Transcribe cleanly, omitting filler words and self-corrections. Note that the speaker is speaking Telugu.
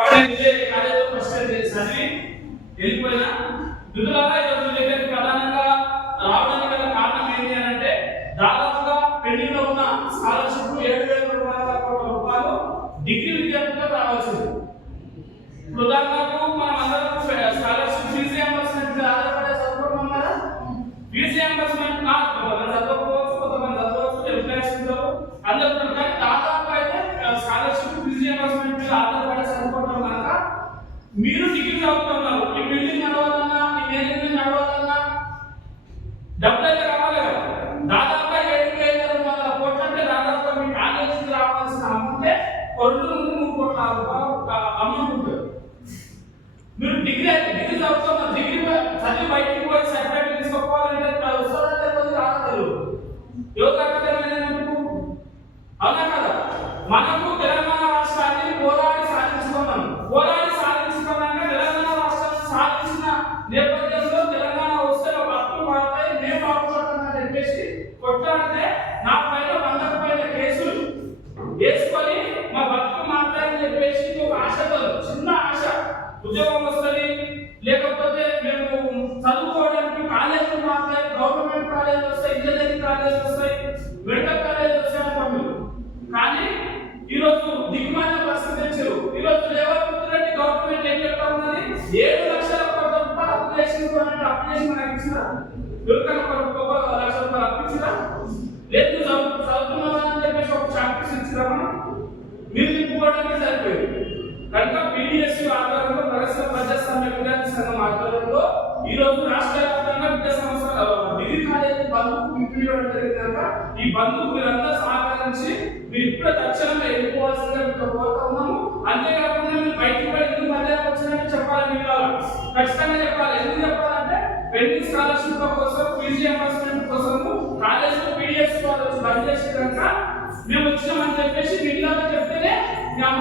కాలేజీలో ఫస్ట్ చదివి వెళ్ళిపోయినా దుద్దులాగా ఈరోజు మీ దగ్గరికి ప్రధానంగా రావడానికి గల కారణం ఏంటి అని అంటే దాదాపుగా పెండింగ్ లో ఉన్న స్కాలర్షిప్ 7,200 కోట్ల రూపాయలు డిగ్రీ విద్యార్థులకు రావాల్సింది. ఇప్పుడు ఉదాహరణకు మనం అందరం స్కాలర్షిప్ ఫీజు రియంబర్స్మెంట్ ఆధారపడే చదువుకుంటున్నాం కదా. ఫీజు రియంబర్స్మెంట్ కొంతమంది చదవకపోవచ్చు, కొంతమంది చదవచ్చు, ఎంప్లాయీస్ ఉంటారు, అందరూ ఉంటారు. కానీ దాదాపు అయితే స్కాలర్షిప్ ఫీజు రియంబర్స్మెంట్ మీద ఆధారపడే చదువుకుంటాం కనుక మీరు డిగ్రీ చదువుతున్నారు, ఈ బిల్డింగ్ నడవాలన్నా, ఈ మేనేజ్మెంట్ నడవాలన్నా డబ్బులు అయితే కావాలి కదా. దాదాపుగా 7,200 కోట్లు అంటే దాదాపుగా మీ కాలేజీకి రావాల్సిన అమౌంట్ 2-3 కోట్ల రూపాయలు అమౌంట్ ఉంటుంది. మీరు డిగ్రీ చదువుతున్నారు, డిగ్రీ చదివి బయటికి పోయి సర్టిఫికేట్ తీసుకోవాలంటే వస్తుందో రాదు. యోగా మేనేజ్మెంట్ అవునా కదా. మనకు తెలంగాణ రాష్ట్రాన్ని పోరాడి సాధించుకున్నాం. పోరాడి సాధించుకున్నాక తెలంగాణ రాష్ట్రాన్ని సాధించిన నేపథ్యంలో తెలంగాణ వస్తే ఒక హక్కు మారుతాయి, మేము బాగుపడతామని చెప్పేసి కొట్లాడితే నా పైన 100కు పైన కేసులు వేసుకొని మా బతుకు మారుతాయని చెప్పేసి ఒక ఆశతో, చిన్న ఆశ, ఉద్యోగం వస్తుంది, లేకపోతే మేము చదువుకోవడానికి కాలేజీలు మారుతాయి, గవర్నమెంట్ కాలేజీలు వస్తాయి, ఇంజనీరింగ్ కాలేజీలు వస్తాయి, మెడికల్ కాలేజీలు వస్తాయి అనుకోండి. కానీ ఈరోజు దిగ్మాన పరిస్థితి తెచ్చారు. ఈరోజు రేవంత్ రెడ్డి గవర్నమెంట్ ఏం చెప్తా ఉన్నది, 7 లక్షల కోట్ల రూపాయలు అప్పు చేసినటువంటి అప్లికేషన్ మనకి ఇచ్చినా, ఎవరికైనా 1 లక్ష రూపాయలు అప్పించినా లేదు, చదువుతున్నామని చెప్పేసి ఒక చాప్టర్స్ ఇచ్చినా మనం మీరు నింపుకోవడానికి సరిపోయింది. కనుక పీడిఎస్యూ ఆధ్వర్యంలో ప్రగతిశీల ప్రజాస్వామ్య విద్యార్థి సంఘం ఆధ్వర్యంలో ఈ రోజు రాష్ట్ర వ్యాప్తంగా విద్యా సంస్థల డిగ్రీ కాలేజీ బంధుకు పిలిపించడం జరిగింది. కనుక ఈ బంధుకు మీరంతా సహకరించి మీరు ఇప్పుడే తక్షణమే వెళ్ళిపోవాల్సిందిగా మీకు కోరుతా ఉన్నాము. అంతేకాకుండా మీరు బయటికి పోయి ఎందుకు మధ్యాహ్నం వచ్చినట్టు చెప్పాలి, మీరు ఖచ్చితంగా చెప్పాలి. ఎందుకు చెప్పాలంటే పెండింగ్ స్కాలర్షిప్ కోసం, ఫీజు రియంబర్స్మెంట్ కోసము కాలేజీలో పీడిఎస్ వాళ్ళు బంద్ చేసి కనుక మేము వచ్చినామని చెప్పేసి మిగిలిన చెప్తేనే మీ అమ్మ